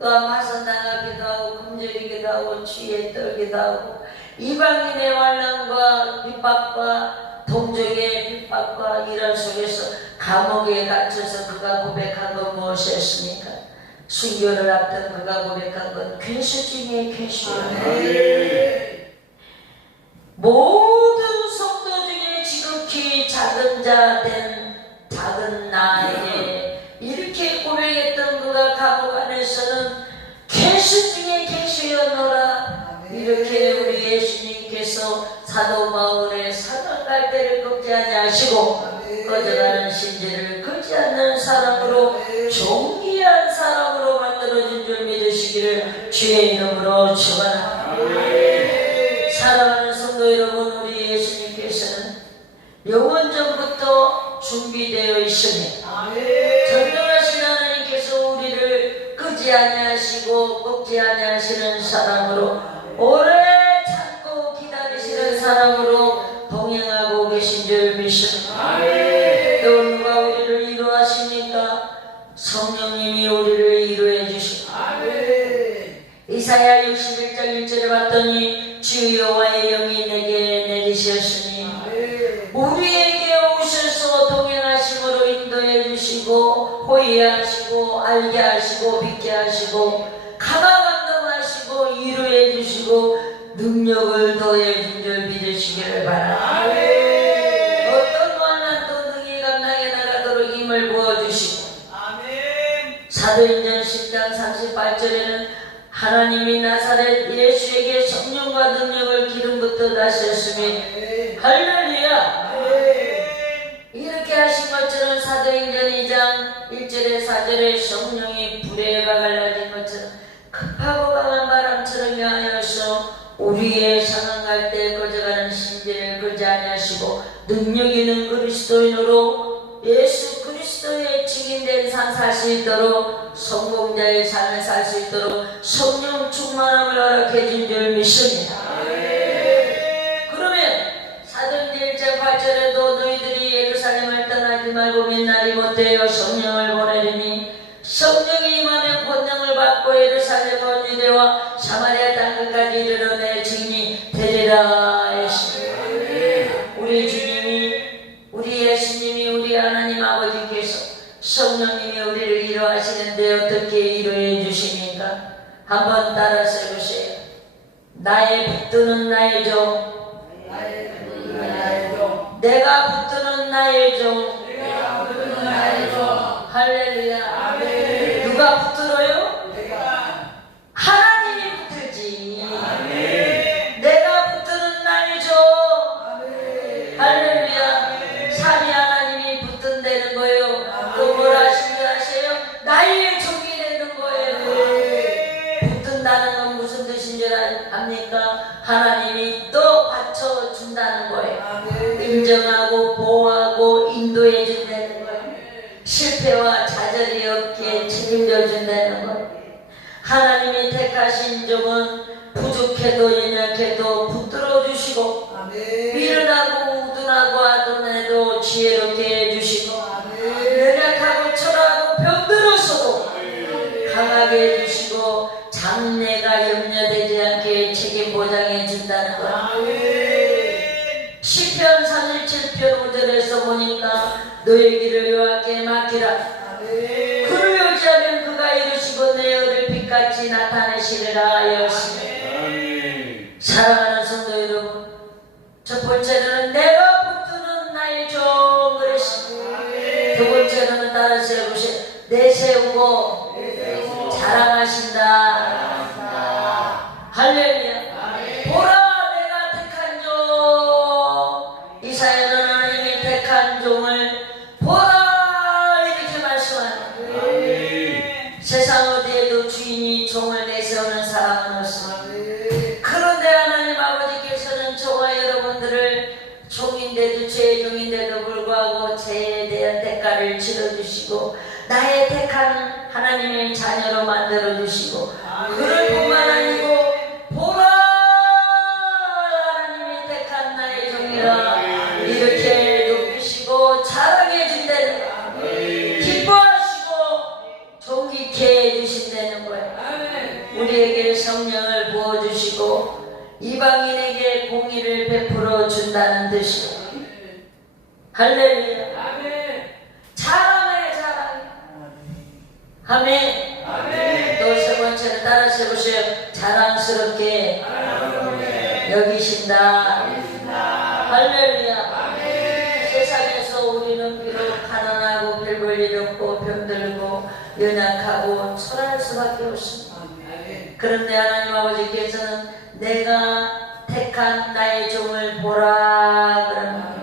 또한 파선당하기도 하고 굶주리기도 하고 추위에 떨기도 하고 이방인의 환난과 핍박과 동족의 핍박과 이런 속에서 감옥에 갇혀서 그가 고백한 건 무엇이었습니까? 순교를 앞둔 그가 고백한 건 괴수 중에 괴수였다. 모든 성도 중에 지극히 작은 자 된 작은 나에게 이렇게 고백했던 그가 감옥 안에서는 괴수 중에 괴수였노라. 이렇게 우리 예수님께서 사도 바울의 사도 갈대를 꺾지 아니하시고 꺼져가는 신지를 걷지 않는 사람으로 존귀한 사람으로 만들어준 줄 믿으시기를 주의 이름으로 축원합니다. 사랑하는 성도 여러분, 우리 예수님께서는 영원전부터 준비되어 있으니 전능하신 하나님께서 우리를 끄지 아니하시고 꺾지 아니하시는 사람으로 오래 참고 기다리시는 사람으로 동행하고 계신 줄 믿습니다. 또 누가 우리를 이루하십니까? 성령님이 우리를 이루해 주십니다. 이사야 61장 1절에 봤더니 주 여호와의 영이 내게 내리셨으니 우리에게 오셔서 동행하심으로 인도해 주시고 호의하시고 알게 하시고 믿게 하시고 가다감동하시고 이루해 주시고 능력을 더해 준 줄 믿으시기를 바랍니다. 어떤 만난도 능히 감당해 나가도록 힘을 부어주시고 사도 사도행전 10장 38절에는 하나님이 나사렛 예수에게 성령과 능력을 기름부터 다셨으니 할렐루야. 이렇게 하신 것처럼 사도행전 2장 1절에 4절에 성령이 불에 박을라진 것처럼 급하고 강한 바람처럼 명하여서 우리의 상황할 때 거저가는 신들을 거지 아니하시고 능력 있는 그리스도인으로 예수 그리스도의 증인된 삶 살 수 있도록 성공자의 삶을 살 수 있도록 성령 충만함을 허락해 준 줄 믿습니다. 그러면 사도행전 1장 8절에도 너희들이 예루살렘을 떠나지 말고 맨날이 못되어 성령을 보내리니 성령이 임하면 권능을 받고 예루살렘과 유대와 사마리아 땅끝까지 이르러 내 증인이 되리라 했습니다. 우리 주님이, 우리 예수님이, 우리 하나님 아버지께서 성령님이 우리를 이루하시는데 어떻게 이루해 주십니까? 한번 따라서 해보세요. 나의 붙드는 나의 종, 내가 붙드는 나의 종, 할렐루야. 누가 붙들어요? 하나님이 붙들지. 내가 붙드는 나의 종, 할렐루야. 산이 하나님이 붙든다는 거예요. 또 뭘 하신 줄 아세요? 나의 종이 되는 거예요. 붙든다는 건 무슨 뜻인 줄 압니까? 하나님이 또 받쳐준다는 거예요. 인정하고 보호하고 인도해 준다는 거예요. 실패와 좌절이 없게 책임져 준다는 것. 하나님이 택하신 종은 부족해도 연약해도 붙들어 주시고 미련하고 우둔하고 아둔해도 지혜롭게 해주시고 연약하고 초라하고 병들어서도 강하게 해주시고 장래가 염려되지 않게 책임 보장해 준다는 것. 시편 37편 5절에서 보니까 너의 길을 여호와께 맡기라. 그를 의지하면 그가 이루시고 내 얼을 빛같이 나타내시리라 하였으니. 사랑하는 성도 여러분, 첫 번째로는 내가 붙드는 나의 종 그랬습니다. 두 번째로는 따라서 해보세요. 내세우고 자랑하신다. 할렐루야. 보라 내가 택한 종. 이사야는 하나님이 택한 종을 보라 이렇게 말씀하는. 세상 어디에도 주인이 종을 내세우는 사람은 없습니다. 그런데 하나님 아버지께서는 저와 여러분들을 종인데도 죄의 종인데도 불구하고 죄에 대한 대가를 치러주시고 나의 택한 하나님의 자녀로 만들어주시고 그럴 뿐만 아니고 보라 하나님이 택한 나의 종이라 이렇게 높이시고 자랑해 준다는, 기뻐하시고 존귀케 해주신다는 거예요. 우리에게 성령을 부어주시고 이방인에게 공의를 베풀어 준다는 뜻이에요. 할렐루야. 자랑해 자랑해. 아멘. 또 세 번째는 따라서 해보세요. 자랑스럽게 여기신다. 할렐루야. 세상에서 우리는 비록 가난하고 별 볼 일 없고 병들고 연약하고 초라할 수밖에 없습니다. 그런데 하나님 아버지께서는 내가 택한 나의 종을 보라 그러는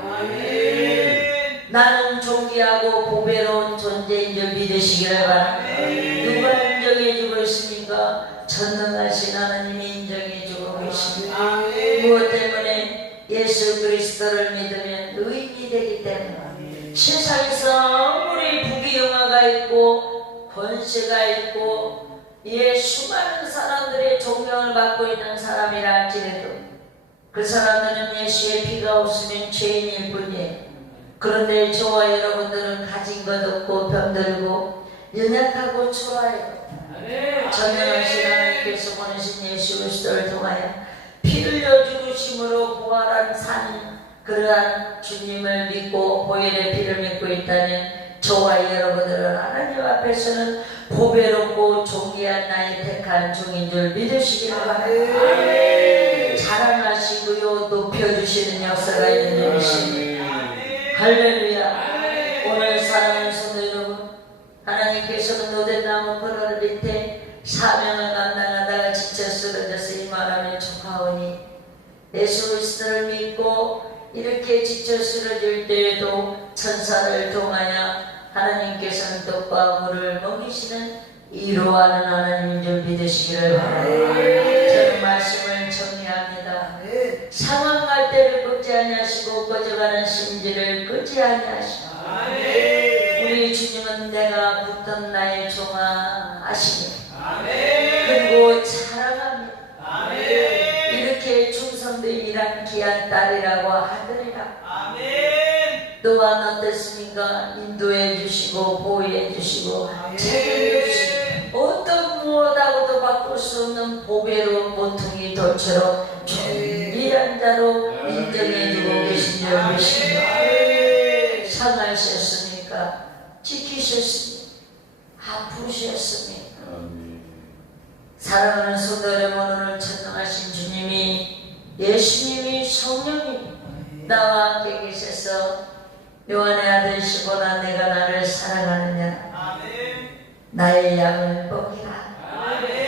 나는 존귀하고 보배로운 존재인 줄 믿으시기를 바랍니다. 누가 인정해주고 있습니까? 전능하신 하나님이 인정해주고 계십니다. 무엇 때문에? 예수 그리스도를 믿으면 의인이 되기 때문에. 세상에서 아무리 부귀영화가 있고 권세가 있고 수많은 사람들의 존경을 받고 있는 사람이라 할지라도 그 사람들은 예수의 피가 없으면 죄인일 뿐이에요. 그런데 저와 여러분들은 가진 것 없고 병들고 연약하고 초라해요. 전능하신 하나님께서 보내신 예수 그리스도를 통하여 피를 흘려 죽으심으로 부활한 산 그러한 주님을 믿고 보혈의 피를 믿고 있다면 저와 여러분들은 하나님 앞에서는 보배롭고 존귀한 나의 택한 종인 줄 믿으시기를 바랍니다. 자랑하시고요 높여주시는 역사가 있는 줄이십니다. 할렐루야. 오늘 사랑하는 성도 여러분, 하나님께서는 노된 나무 사명을 감당하다가 지쳐 쓰러져서 이만하면 족하오니 예수 그리스도를 믿고 이렇게 지쳐 쓰러질 때에도 천사를 통하여 하나님께서는 떡과 물을 먹이시는 이로하는 하나님인 줄 믿으시기를 바랍니다. 저는 말씀을 정리합니다. 상황 갈대를 꺾지 아니하시고 꺼져가는 심지를 끄지 아니하시고 우리 주님은 내가 붙던 나의 종아 하시니 그리고 사랑합니다. 이렇게 충성되이란 귀한 딸이라고 하더니라. 또한 어땠습니까? 인도해 주시고 보호해 주시고 책임해 주시고 어떤 무엇하고도 바꿀 수 없는 보배로 보통이 돌처럼 존귀한 자로 인정해 주고 계신 줄 믿습니다. 상하셨습니까? 지키셨습니까? 아프셨습니까? 사랑하는 성도 여러분, 오늘 천명하신 주님이 예수님이 성령이 나와 함께 계셔서 요한의 아들시보나 내가 나를 사랑하느냐 나의 양을 먹이라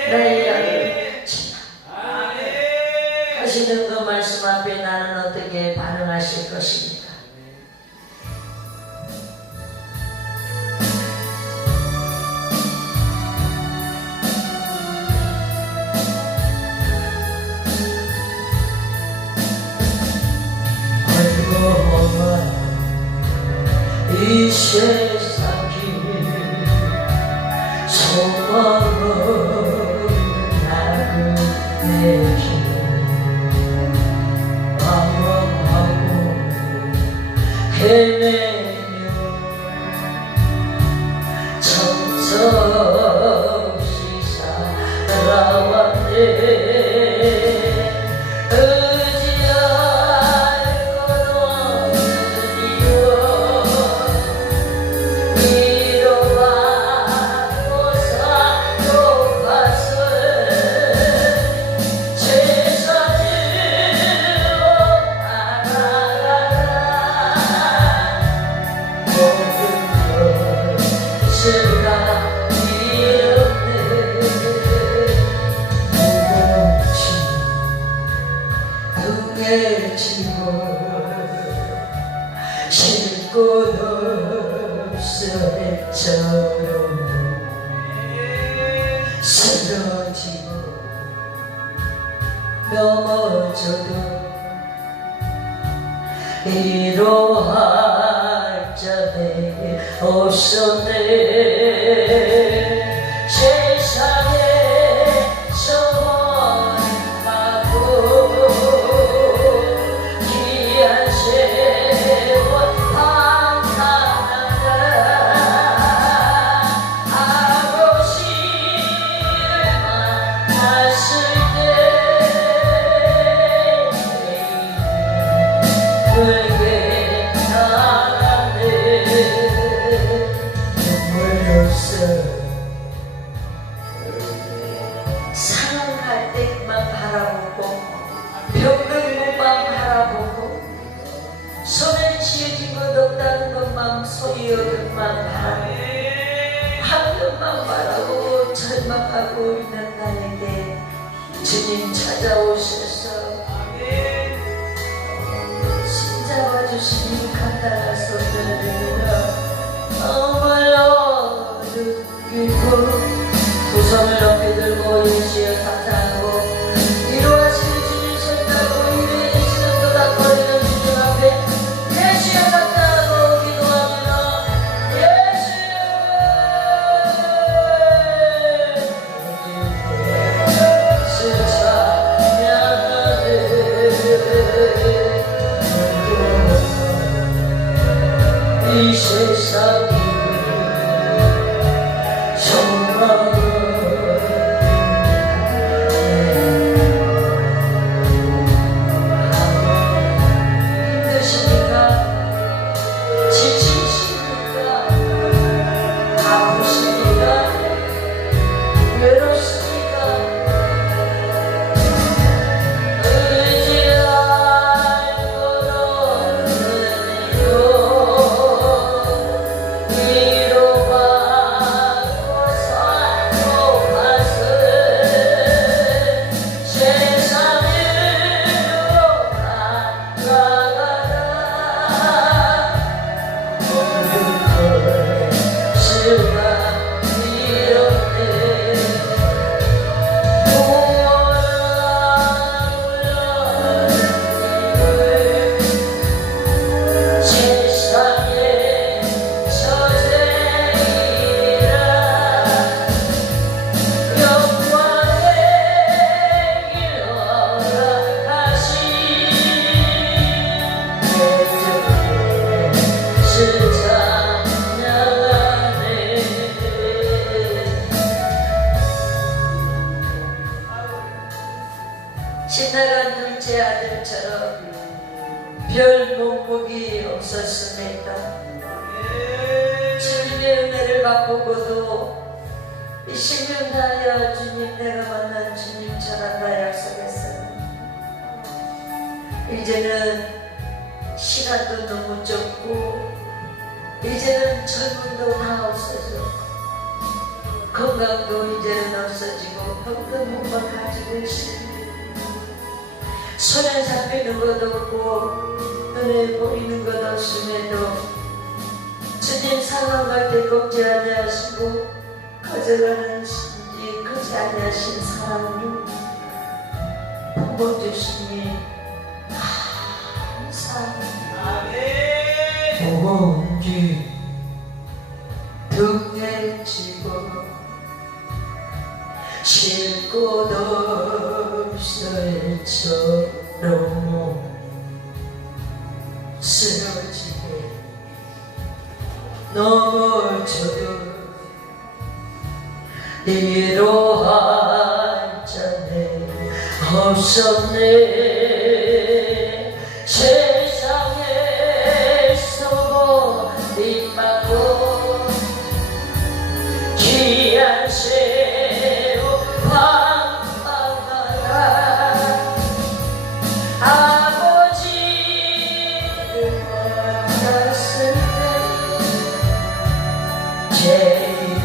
나의 양을 지라 하시는 그 말씀 앞에 나는 어떻게 반응하실 것입니까? 이 세상 길 소망은 나그네길 방황하고 헤매며 정성없이 살아왔네. 쉴 곳 없어 애처럼 쓰러지고 넘어져도 위로할 자네 없었네. 세상에 사랑할 때만 바라보고 병든 것만 바라보고 손에 쥐어진 것 없다는 것만 소리 얻은 것만 바라보고 환경만 바라보고 절망하고 있는 나에게 주님 찾아오셔서 손잡아 주시니 간단한 소리를 어머나 느끼고 두 손을 높이 들고 예수여 감사하고 위로하시는 주님 손잡고 위로해 주시는 도닥거리는 주님 앞에 예수여 감사하고 기도하며 예수여 이 세상이 수가 이렇게 세상의 저쟁이라 영광의 길어라 하신 찬양하네. 지나간 둘째 아들처럼 별 몸무게 없었습니다. 주님의 은혜를 맛보고도 20년 다하여 주님 내가 만난 주님처럼 나 약속했어요. 이제는 시간도 너무 좁고 이제는 젊음도 다 없어졌고 건강도 이제는 없어지고 병도 몸만 가지고 있습니다. 손에 잡히는 것 없고 눈에 보이는 것 없음에도 주님 상황할 때 꺾지 아니하시고 거절하는 신지 그지 아니하신 사랑을 부어주시니 감사합니다. 봉지 등에 지고 쉴 곳 없을 처럼 쓰러지고 넘어져도 위로할 자네 없었네. 세상에서 빛나고 귀한 새로 방방하라. 아버지를 만났을 때 제일